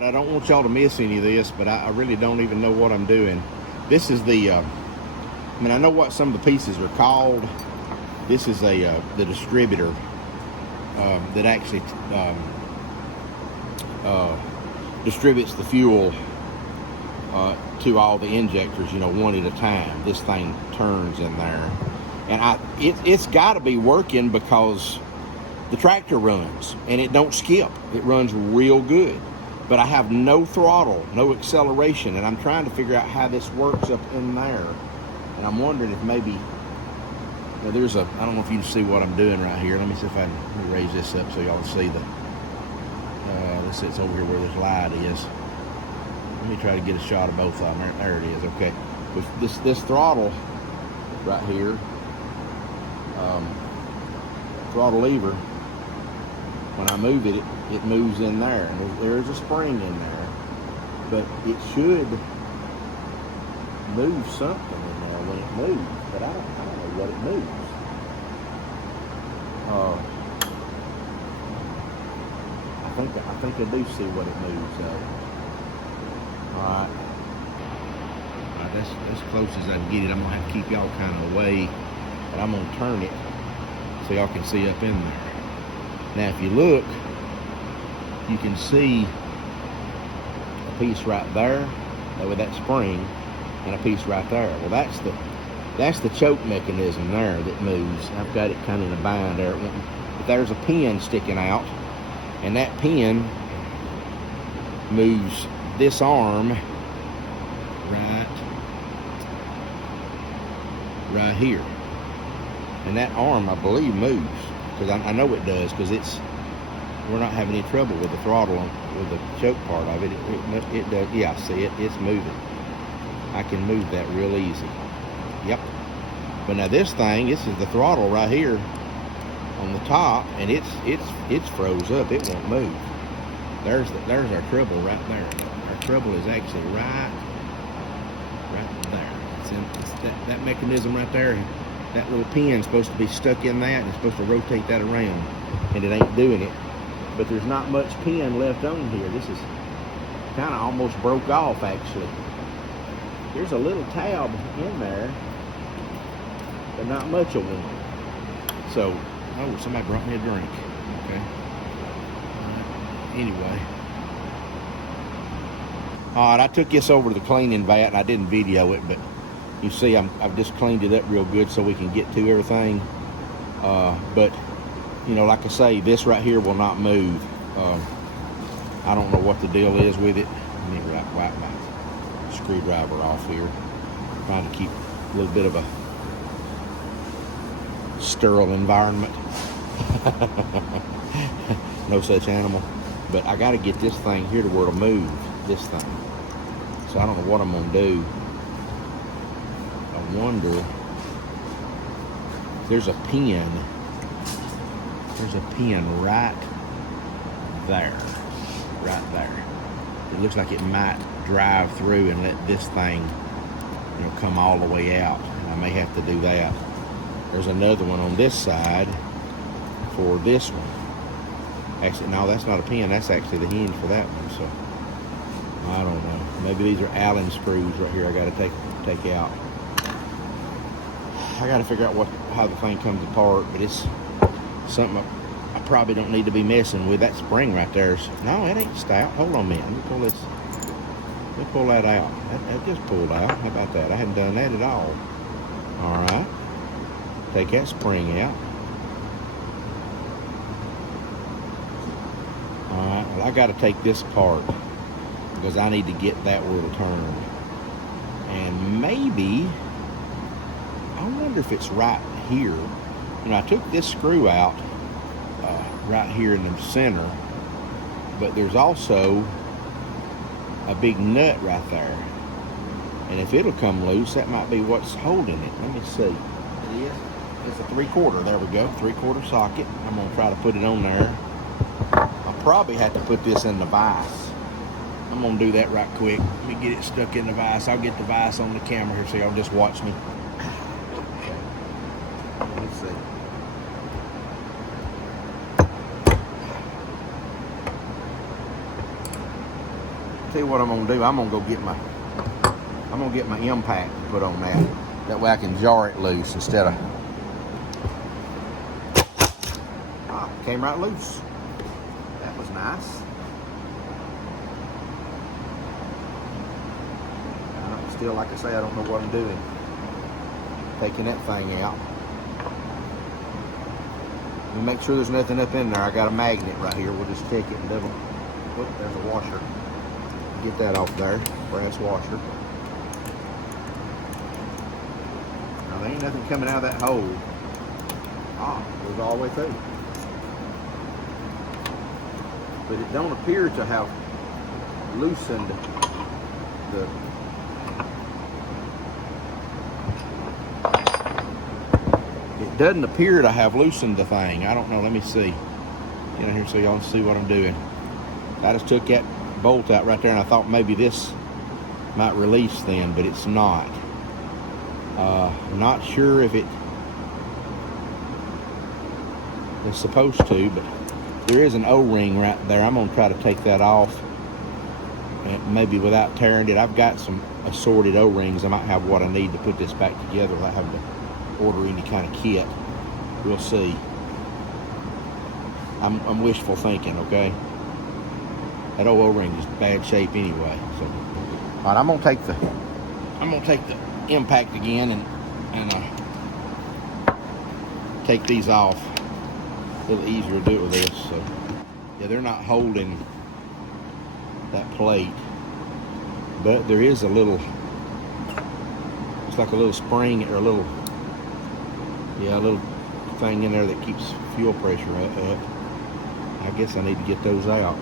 Alright, I don't want y'all to miss any of this, but I really don't even know what I'm doing. This is the, I mean, I know what some of the pieces are called. This is the distributor that actually distributes the fuel to all the injectors, one at a time. This thing turns in there. And it's got to be working because the tractor runs and it don't skip. It runs real good. But I have no throttle, no acceleration, and I'm trying to figure out how this works up in there. And I'm wondering if maybe, there's I don't know if you can see what I'm doing right here. Let me see if I can raise this up so y'all see the, let's see, it's over here where this light is. Let me try to get a shot of both of them. There it is, okay. With this throttle right here, throttle lever, when I move it, it moves in there. And there's a spring in there, but it should move something in there when it moves, but I don't know what it moves. I think I do see what it moves though. Alright, that's as close as I can get it. I'm gonna have to keep y'all kind of away, but I'm gonna turn it so y'all can see up in there. Now if you look, you can see a piece right there with that spring and a piece right there. Well, that's the choke mechanism there that moves. I've got it kind of in a bind there. But there's a pin sticking out, and that pin moves this arm right here. And that arm, I believe, moves, because I know it does, because we're not having any trouble with the throttle with the choke part of it. It does. Yeah, see it. It's moving. I can move that real easy. Yep. But now this is the throttle right here on the top, and it's froze up. It won't move. There's our trouble right there. Our trouble is actually right there. It's that mechanism right there. That little pin's supposed to be stuck in that, and it's supposed to rotate that around, and it ain't doing it. But there's not much pin left on here. This is kind of almost broke off, actually. There's a little tab in there, but not much of one. So, oh, somebody brought me a drink. Okay. Anyway. All right, I took this over to the cleaning vat, and I didn't video it, but you see I've just cleaned it up real good so we can get to everything. But, like I say, this right here will not move. I don't know what the deal is with it. Let me wipe my screwdriver off here. Trying to keep a little bit of a sterile environment. No such animal. But I got to get this thing here to where it'll move, this thing. So I don't know what I'm going to do. I wonder, there's a pin right there. It looks like it might drive through and let this thing, come all the way out. I may have to do that. There's another one on this side for this one. Actually, no, that's not a pin. That's actually the hinge for that one. So I don't know. Maybe these are Allen screws right here. I got to take out. I got to figure out how the thing comes apart, but it's something I probably don't need to be messing with. That spring right there is, no, it ain't stout. Hold on a minute. Let me pull this. Let me pull that out. That just pulled out. How about that? I hadn't done that at all. All right. Take that spring out. All right. Well, I got to take this apart because I need to get that wheel turned. And maybe, I wonder if it's right here. I took this screw out right here in the center, but there's also a big nut right there. And if it'll come loose, that might be what's holding it. Let me see. It's a 3/4. There we go. 3/4 socket. I'm going to try to put it on there. I'll probably have to put this in the vise. I'm going to do that right quick. Let me get it stuck in the vise. I'll get the vise on the camera here so y'all just watch me. Let's see. Tell you what I'm gonna do. I'm gonna get my impact to put on that. That way I can jar it loose instead of. Came right loose. That was nice. Still, like I say, I don't know what I'm doing. Taking that thing out. Let me make sure there's nothing up in there. I got a magnet right here. We'll just check it and double. Look, there's a washer. Get that off there. Brass washer. Now there ain't nothing coming out of that hole. Goes all the way through. But it don't appear to have loosened the. It doesn't appear to have loosened the thing. I don't know. Let me see. Get in here so y'all can see what I'm doing. I just took that bolt out right there, and I thought maybe this might release then, but it's not. Not sure if it is supposed to, but there is an O-ring right there. I'm gonna try to take that off, and maybe without tearing it. I've got some assorted O-rings. I might have what I need to put this back together without having to order any kind of kit. We'll see. I'm wishful thinking, okay? That old O-ring is bad shape anyway. So, all right, I'm gonna take the impact again and take these off. A little easier to do it with this. So, yeah, they're not holding that plate, but there is a little. It's like a little spring or a little thing in there that keeps fuel pressure up. I guess I need to get those out.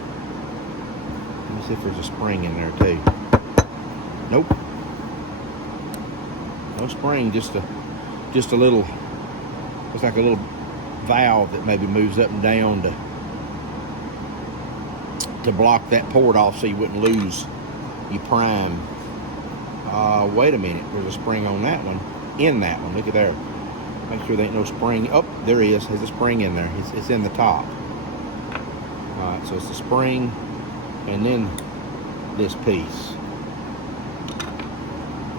Let me see if there's a spring in there too. Nope. No spring, just a little, looks like a little valve that maybe moves up and down to block that port off so you wouldn't lose your prime. Wait a minute, there's a spring on that one. In that one, look at there. Make sure there ain't no spring. Oh, there is. There's a spring in there. It's in the top. All right, so it's the spring and then this piece.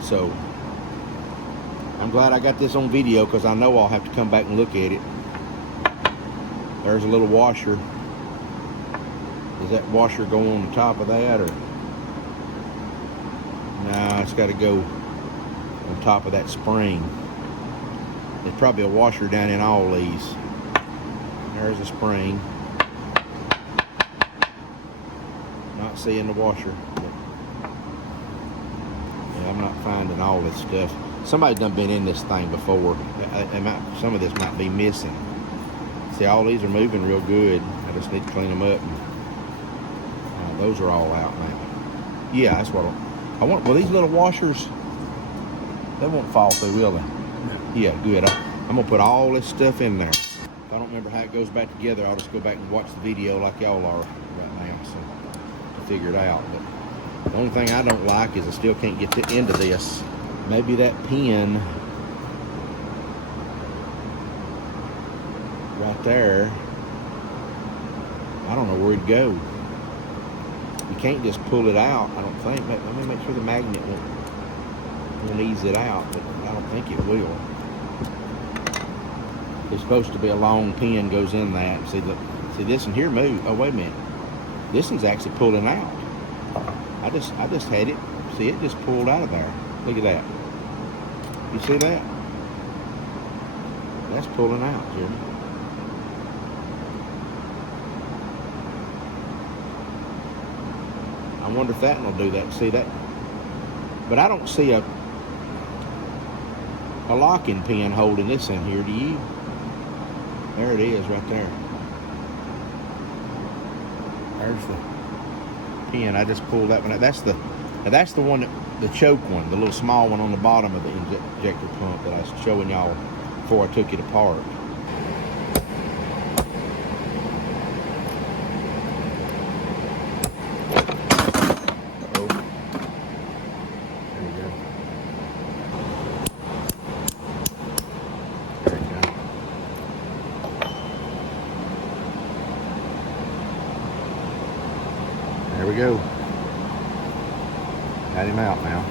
So I'm glad I got this on video because I know I'll have to come back and look at it. There's a little washer. Does that washer go on the top of that, or? No, it's got to go on top of that spring. There's probably a washer down in all these. There's a spring. Not seeing the washer. Yeah, I'm not finding all this stuff. Somebody done been in this thing before. Some of this might be missing. See, all these are moving real good. I just need to clean them up. And, those are all out now. Yeah, that's what I want. Well, these little washers, they won't fall through, will they? Yeah, good. I'm going to put all this stuff in there. If I don't remember how it goes back together, I'll just go back and watch the video like y'all are right now, so to figure it out. But the only thing I don't like is I still can't get into this. Maybe that pin right there, I don't know where it'd go. You can't just pull it out, I don't think. Let me make sure the magnet won't ease it out, but I don't think it will. It's supposed to be a long pin goes in that. See this one here move. Oh, wait a minute. This one's actually pulling out. I just had it. See, it just pulled out of there. Look at that. You see that? That's pulling out, Jeremy. I wonder if that one will do that. See that? But I don't see a locking pin holding this in here, do you? There it is right there. There's the pin. I just pulled that one out. That's the one, the choke one, the little small one on the bottom of the injector pump that I was showing y'all before I took it apart. There we go. Got him out now.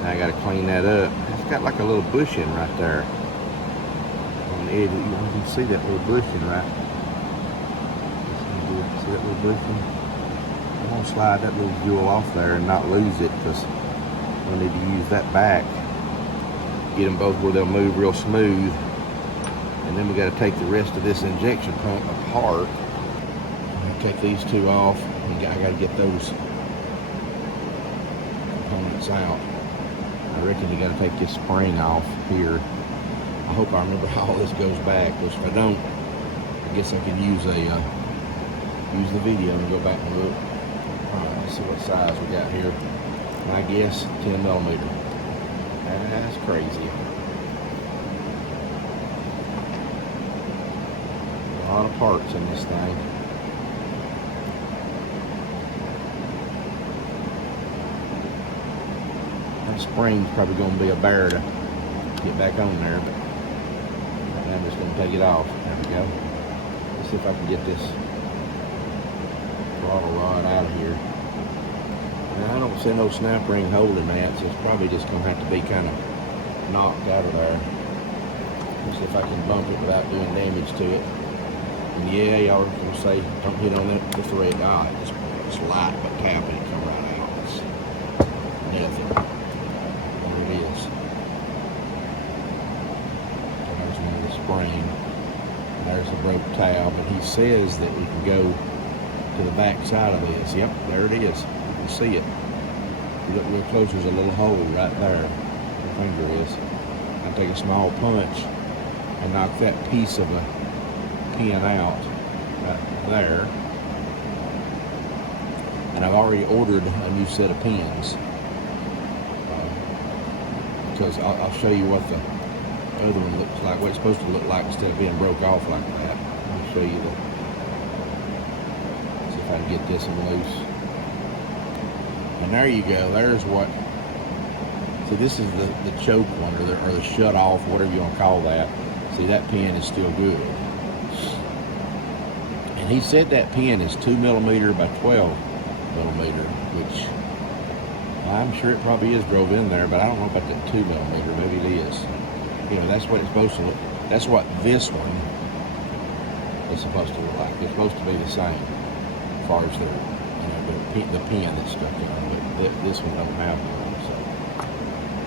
Now I gotta clean that up. It's got like a little bushing right there on the edge. You can see that little bushing, right? See that little bushing? I'm gonna slide that little jewel off there and not lose it, because we need to use that back. Get them both where they'll move real smooth. And then we got to take the rest of this injection pump apart. Take these two off. I got to get those components out. I reckon you got to take this spring off here. I hope I remember how all this goes back. Because if I don't, I guess I can use the video and go back and look. All right, let's see what size we got here. I guess 10 millimeter. That's crazy. A lot of parts in this thing. That spring's probably going to be a bear to get back on there, but I'm just going to take it off. There we go. Let's see if I can get this throttle rod out of here. Now, I don't see no snap ring holding that, so it's probably just going to have to be kind of knocked out of there. Let's see if I can bump it without doing damage to it. And yeah, y'all are going to say, don't hit on that with the red dot. It's light, but tap it, come right out. It's nothing. There it is. There's one of the spring. There's a rope tab, and he says that we can go to the back side of this. Yep, there it is. You can see it. You look real close, there's a little hole right there. The finger is. I take a small punch and knock that piece of a pin out right there. And I've already ordered a new set of pins. Because I'll show you what the other one looks like, what it's supposed to look like instead of being broke off like that. I'll show you the, see if I can get this one loose. And there you go, there's what, see this is the choke one, or the shut off, whatever you want to call that. See, that pin is still good. And he said that pin is 2 millimeter by 12 millimeter, which I'm sure it probably is drove in there, but I don't know about that 2 millimeter. Maybe it is. You know, that's what it's supposed to look. That's what this one is supposed to look like. It's supposed to be the same as far as the pin that's stuck in. But this one don't have one. So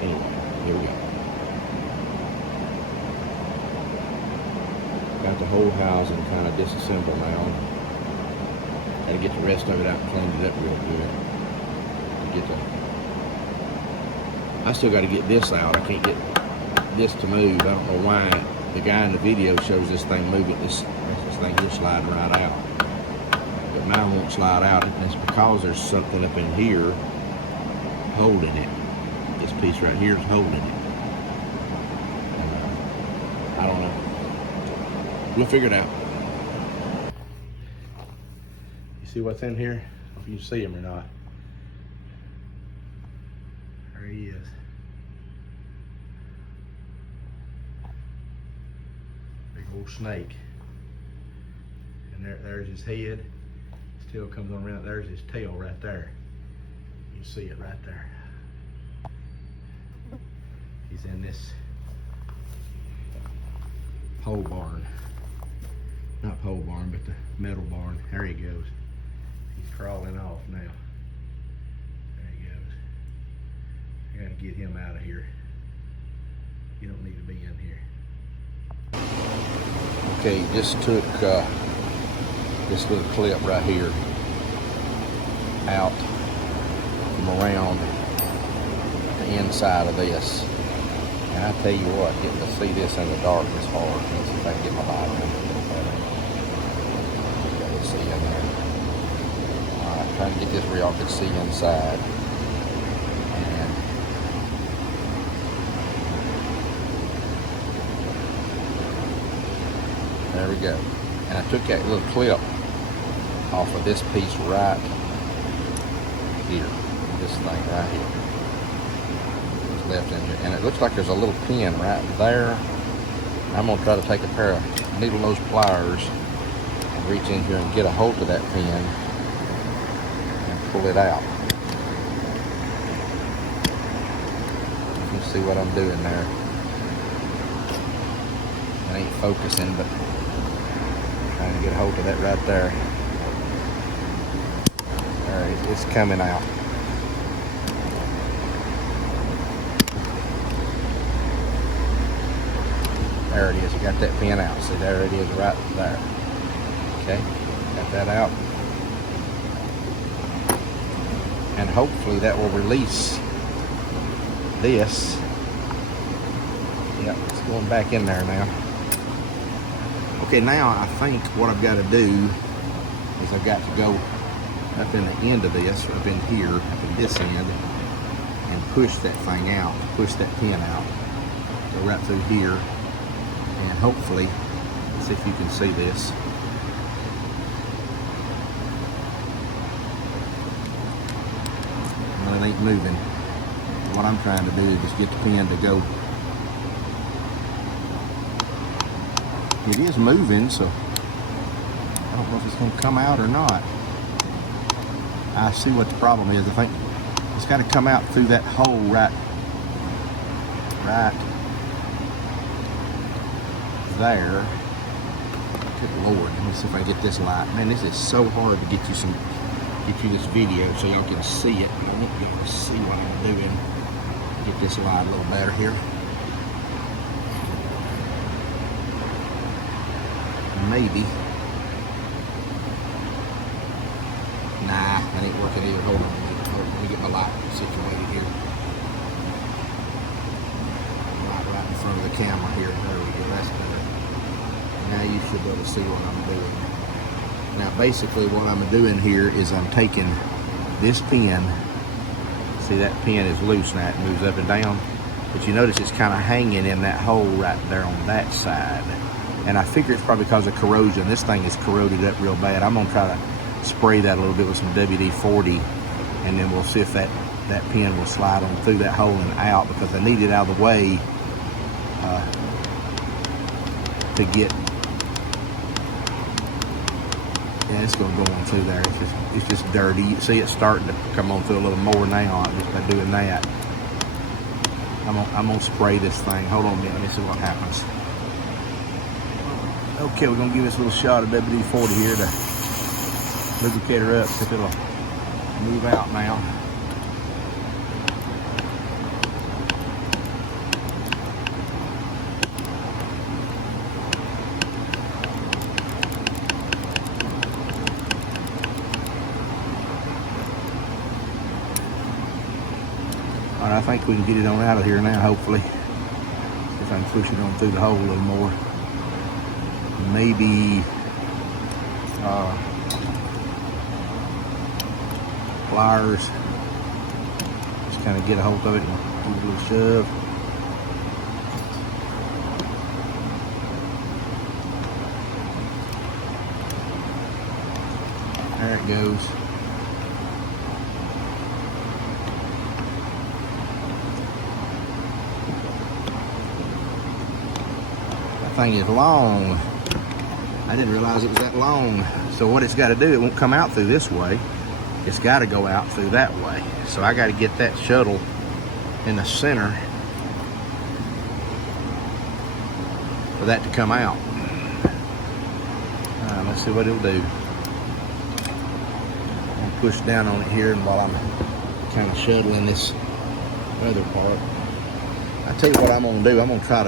anyway, here we go. Got the whole housing kind of disassembled now. Got to get the rest of it out and clean it up real good. To get I still got to get this out. I can't get this to move. I don't know why the guy in the video shows this thing moving. This thing just sliding right out. But mine won't slide out. And it's because there's something up in here holding it. This piece right here is holding it. I don't know. We'll figure it out. You see what's in here? I don't know if you see him or not. There he is. Big old snake. And there's his head. His tail comes on around. There's his tail right there. You see it right there. He's in this pole barn. Not pole barn, but the metal barn. There he goes. He's crawling off now. There he goes. I gotta get him out of here. You don't need to be in here. Okay, just took this little clip right here out from around the inside of this. And I tell you what, getting to see this in the dark is hard. Let's see if I can get my light on a little better. Let's see in there. Alright, trying to get this where y'all can see inside. And there we go. And I took that little clip off of this piece right here. This thing right here. Left in here, and it looks like there's a little pin right there. I'm gonna try to take a pair of needle nose pliers and reach in here and get a hold of that pin and pull it out. You see what I'm doing there. It ain't focusing, but I'm trying to get a hold of that right there. All right, it's coming out. There it is. You got that pin out. See, there it is right there. Okay, got that out. And hopefully that will release this. Yep, it's going back in there now. Okay, now I think what I've got to do is I've got to go up in the end of this, up in here, up in this end, and push that thing out, push that pin out. Go right through here. And hopefully, let's see if you can see this. Well, it ain't moving. What I'm trying to do is just get the pin to go. It is moving, so I don't know if it's going to come out or not. I see what the problem is. I think it's got to come out through that hole right there. Good Lord, let me see if I can get this light. Man, this is so hard to get you this video so y'all can see it. I want you to see what I'm doing. Get this light a little better here. Maybe. Nah, that ain't working either. Hold on, let me get my light situated here. Right in front of the camera here. There we go, that's better. Now you should be able to see what I'm doing. Now basically what I'm doing here is I'm taking this pin. See, that pin is loose now, it moves up and down. But you notice it's kind of hanging in that hole right there on that side. And I figure it's probably because of corrosion. This thing is corroded up real bad. I'm gonna try to spray that a little bit with some WD-40, and then we'll see if that pin will slide on through that hole and out, because I need it out of the way to get. Yeah, it's gonna go on through there. It's just dirty. You see it's starting to come on through a little more now just by doing that. I'm gonna spray this thing. Hold on a minute, let me see what happens. Okay, we're gonna give this a little shot of WD-40 here to lubricate her up, see if it'll move out now. All right, I think we can get it on out of here now, hopefully. If I can push it on through the hole a little more. Maybe pliers. Just kind of get a hold of it and give it a little shove. There it goes. That thing is long. I didn't realize it was that long. So what it's got to do, it won't come out through this way. It's got to go out through that way. So I got to get that shuttle in the center for that to come out. Let's see what it'll do. I'll push down on it here, and while I'm kind of shuttling this other part, I tell you what I'm gonna do. I'm gonna try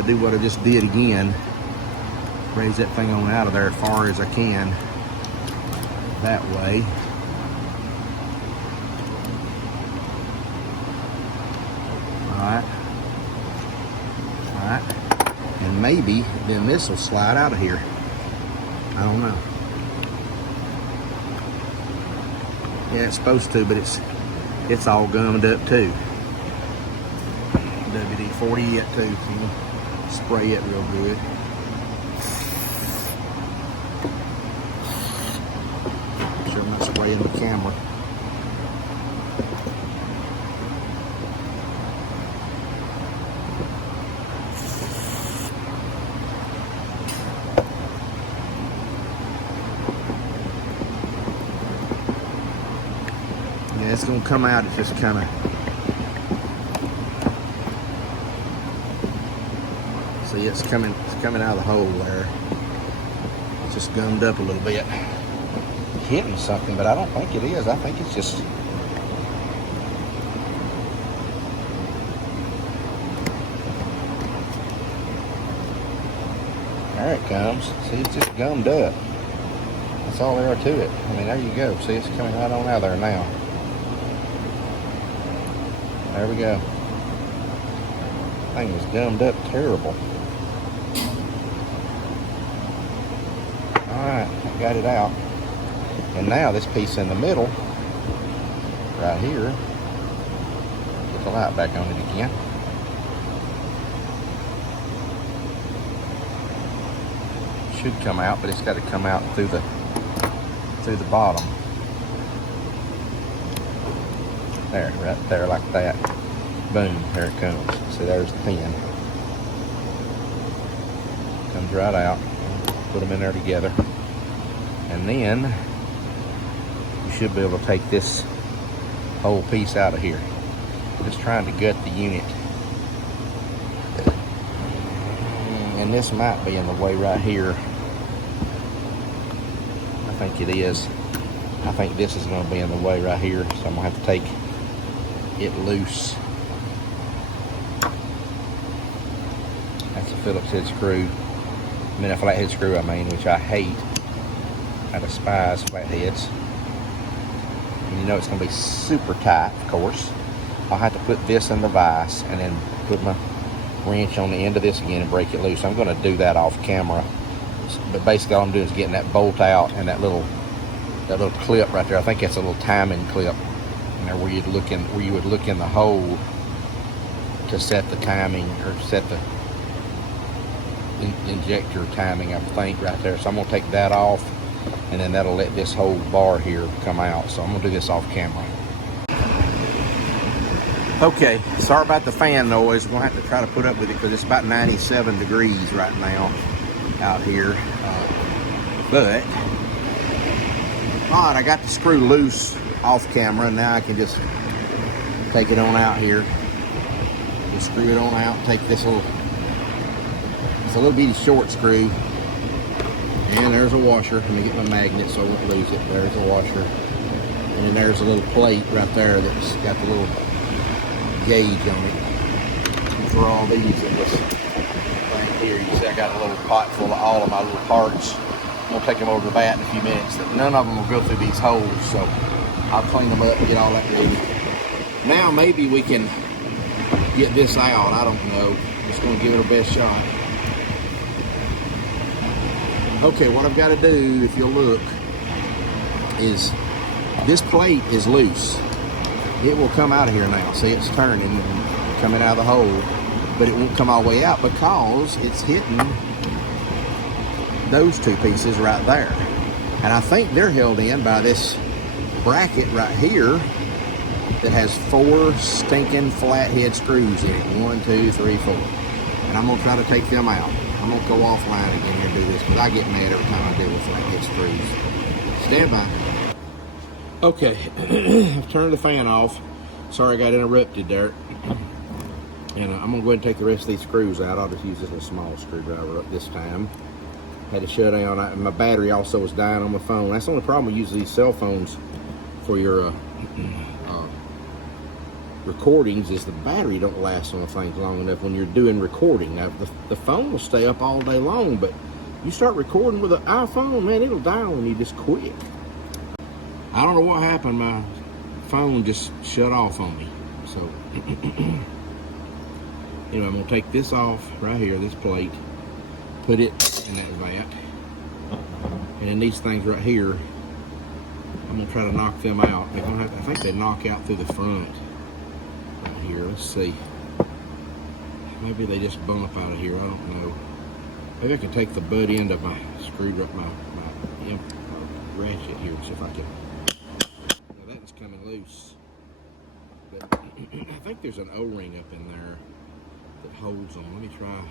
to do what I just did again. Raise that thing on out of there as far as I can. That way. Alright. Alright. And maybe then this will slide out of here. I don't know. Yeah, it's supposed to, but it's all gummed up too. WD-40 yet too, so you spray it real good. Make sure I'm not spraying the camera. Yeah, it's gonna come out. It's just kind of See, it's coming out of the hole there. It's just gummed up a little bit. Hitting something, but I don't think it is. I think it's just... There it comes. See, it's just gummed up. That's all there are to it. I mean, there you go. See, it's coming right on out of there now. There we go. Thing is gummed up terrible. Alright, I got it out. And now this piece in the middle, right here, put the light back on it again. Should come out, but it's got to come out through the bottom. There, right there, like that. Boom, there it comes. See, there's the pin. Comes right out. Put them in there together. And then you should be able to take this whole piece out of here. Just trying to gut the unit. And this might be in the way right here. I think it is. I think this is going to be in the way right here, so I'm going to have to take it loose. That's a Phillips head screw. I mean, a flathead screw, I mean, which I hate. I despise flatheads. And you know it's going to be super tight, of course. I'll have to put this in the vise and then put my wrench on the end of this again and break it loose. I'm going to do that off camera. But basically all I'm doing is getting that bolt out and that little clip right there. I think that's a little timing clip. You know, where you would look in the hole to set the timing or set the injector timing, I think, right there. So I'm going to take that off, and then that'll let this whole bar here come out. So I'm going to do this off camera. Okay, sorry about the fan noise. We're going to have to try to put up with it because it's about 97 degrees right now out here. But, all right, I got the screw loose off camera, and now I can just take it on out here. Just screw it on out, take this little, it's a little bitty short screw. And there's a washer. Let me get my magnet so I won't lose it. There's a washer. And then there's a little plate right there that's got the little gauge on it. For all these in this thing here, you see I got a little pot full of all of my little parts. I'm going to take them over to the vat in a few minutes. None of them will go through these holes, so I'll clean them up and get all that ready. Now maybe we can get this out. I don't know. Just going to give it our best shot. Okay, what I've got to do, if you'll look, is this plate is loose. It will come out of here now. See, it's turning and coming out of the hole, but it won't come all the way out because it's hitting those two pieces right there. And I think they're held in by this bracket right here that has 4 stinking flathead screws in it. 1, 2, 3, 4. And I'm going to try to take them out. I'm going to go offline again here and do this because I get mad every time I deal with flathead screws. Stand by. Okay, I've turned the fan off. Sorry I got interrupted there. And I'm going to go ahead and take the rest of these screws out. I'll just use this little small screwdriver up this time. Had to shut down. My battery also was dying on my phone. That's the only problem with using these cell phones for your recordings is the battery don't last on the things long enough when you're doing recording. Now, the phone will stay up all day long, but you start recording with an iPhone, man, it'll die on you just quick. I don't know what happened. My phone just shut off on me. So, anyway, I'm going to take this off right here, this plate, put it in that vat. And then these things right here, I'm going to try to knock them out. They're gonna have, I think they knock out through the front. Right here, let's see. Maybe they just bump out of here, I don't know. Maybe I can take the butt end of my screwdriver, my ratchet here, see if I can. Now that's coming loose. But I think there's an O-ring up in there that holds them. Let me try.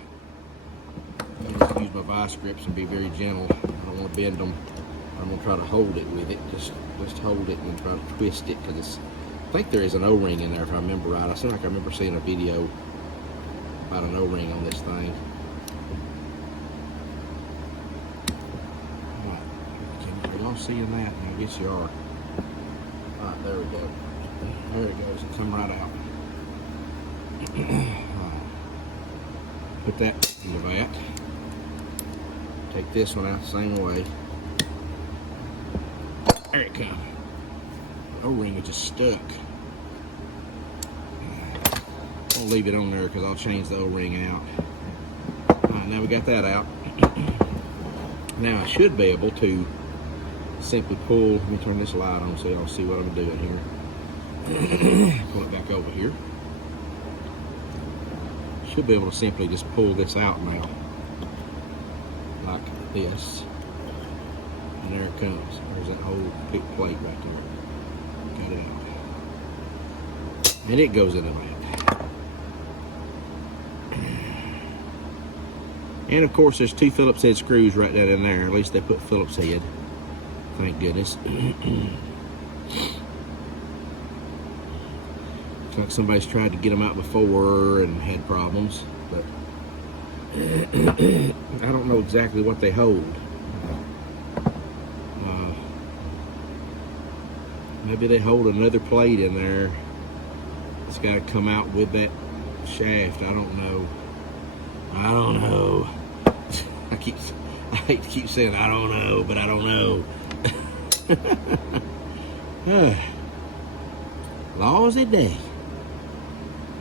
I'm going to use my vice grips and be very gentle. I don't want to bend them. I'm going to try to hold it with it. Just hold it and try to twist it because I think there is an O-ring in there if I remember right. I seem like I remember seeing a video about an O-ring on this thing. seeing that? I guess you are. All right, there we go. There it goes. It come right out. Put that in the vat. Take this one out the same way. There it comes. The O-ring is just stuck. I'll leave it on there because I'll change the O-ring out. Alright, now we got that out. Now I should be able to simply pull, let me turn this light on so y'all see what I'm doing here. Pull it back over here. Should be able to simply just pull this out now. Like this. And there it comes. There's that whole big plate right there. Got it out. And it goes in the vat. And of course there's 2 Phillips head screws right down in there. At least they put Phillips head. Thank goodness. Looks like somebody's tried to get them out before and had problems. But I don't know exactly what they hold. Maybe they hold another plate in there. It's got to come out with that shaft. I don't know. I don't know. I hate to keep saying I don't know, but I don't know. Laws of day.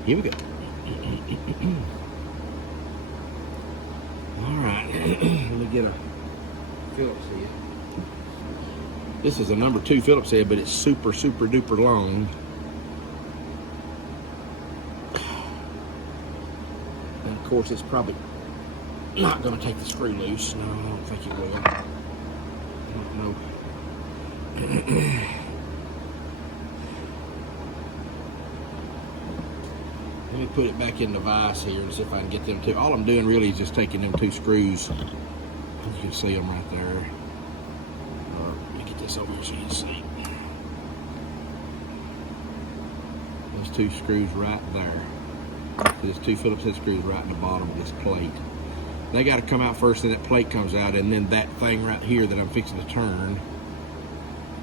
Here we go. All right. Let me get a Phillips head. This is a number 2 Phillips head, but it's super, super duper long. And of course, it's probably not going to take the screw loose. No, I don't think it will. I don't know. Let me put it back in the vise here and see if I can get them 2. All I'm doing really is just taking them 2 screws. You can see them right there. Let me get this over here so you can see. Those 2 screws right there. There's 2 Phillips head screws right in the bottom of this plate. They got to come out first, and that plate comes out, and then that thing right here that I'm fixing to turn,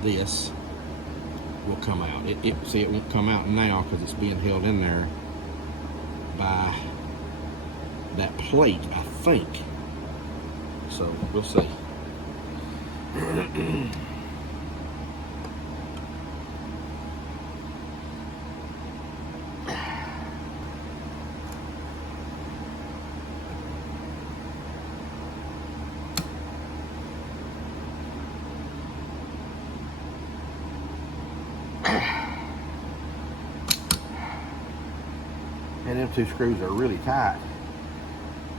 this, will come out. See, it won't come out now because it's being held in there by that plate, I think. So we'll see. And them 2 screws are really tight.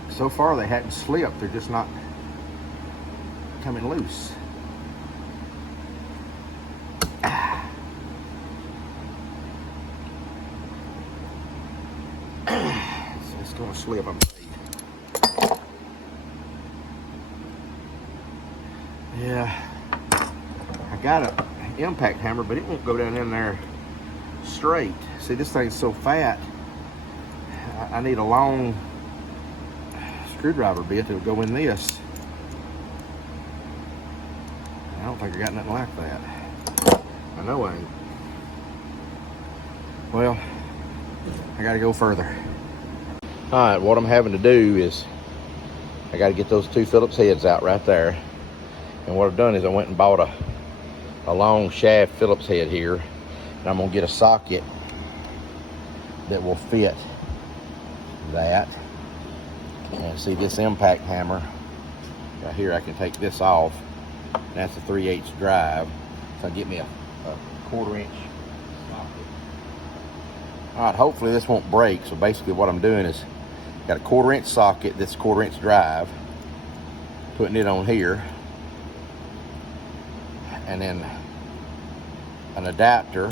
So far they hadn't slipped, they're just not coming loose. It's going to slip, I'm afraid. Yeah, I got an impact hammer, but it won't go down in there straight. See, this thing's so fat, I need a long screwdriver bit to go in this. I don't think I got nothing like that. I know I ain't. Well, I gotta go further. All right, what I'm having to do is I gotta get those 2 Phillips heads out right there. And what I've done is I went and bought a long shaft Phillips head here. And I'm gonna get a socket that will fit that. And see this impact hammer right here, I can take this off. That's a 3/8 drive. So I get me a 1/4 inch socket. All right, hopefully this won't break. So basically what I'm doing is got a 1/4 inch socket, this 1/4 inch drive, putting it on here, and then an adapter,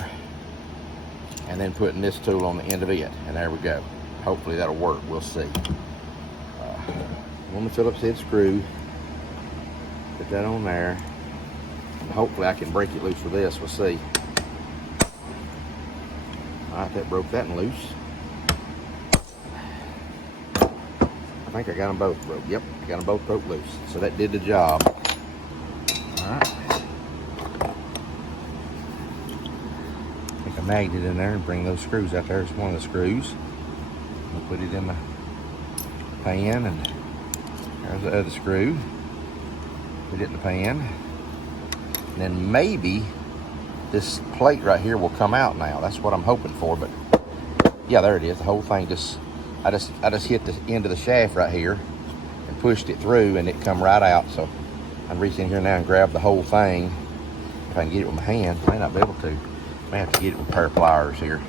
and then putting this tool on the end of it, and there we go. Hopefully that'll work. We'll see. On the Phillips head screw, put that on there, and hopefully I can break it loose with this. We'll see. All right, that broke that one loose. I think I got them both broke. Yep, I got them both broke loose. So that did the job. All right. a magnet in there and bring those screws out there. It's one of the screws. We'll put it in the pan, and there's the other screw. Put it in the pan. And then maybe this plate right here will come out now. That's what I'm hoping for, but yeah, there it is. The whole thing I just hit the end of the shaft right here and pushed it through, and it come right out. So I'm reaching in here now and grab the whole thing. If I can get it with my hand, I may not be able to. May have to get it with a pair of pliers here.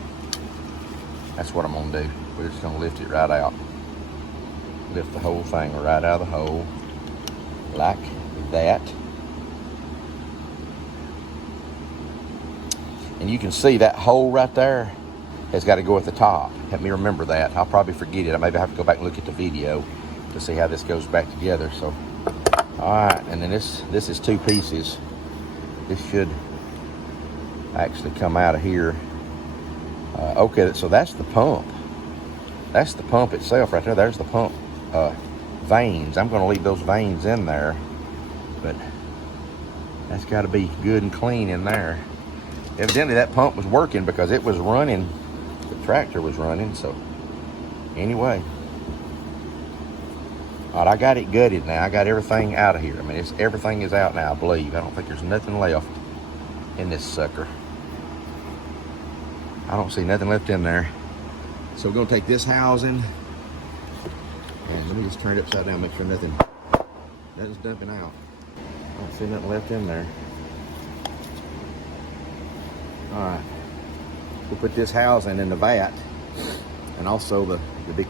That's what I'm gonna do. We're just gonna lift it right out. Lift the whole thing right out of the hole, like that. And you can see that hole right there has got to go at the top. Let me remember that. I'll probably forget it. I maybe have to go back and look at the video to see how this goes back together. So, all right, and then this is 2 pieces. This should actually come out of here. Okay, so that's the pump. That's the pump itself right there. There's the pump vanes. I'm going to leave those vanes in there, but that's got to be good and clean in there. Evidently that pump was working because it was running. The tractor was running. So anyway, all right, I got it gutted now. I got everything out of here. I mean, everything is out now, I believe. I don't think there's nothing left in this sucker. I don't see nothing left in there. So we're gonna take this housing, and let me just turn it upside down, make sure nothing's dumping out. I don't see nothing left in there. All right, we'll put this housing in the vat, and also the big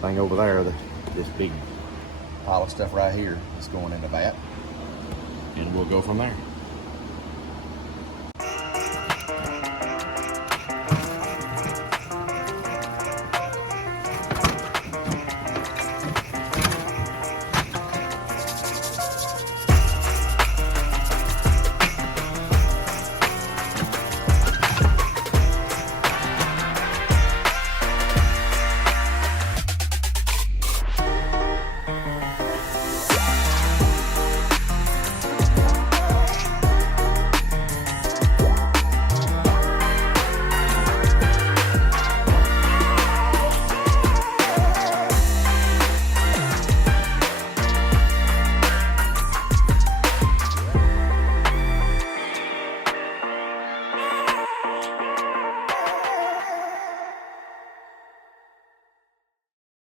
thing over there, this big pile of stuff right here is going in the vat, and we'll go from there.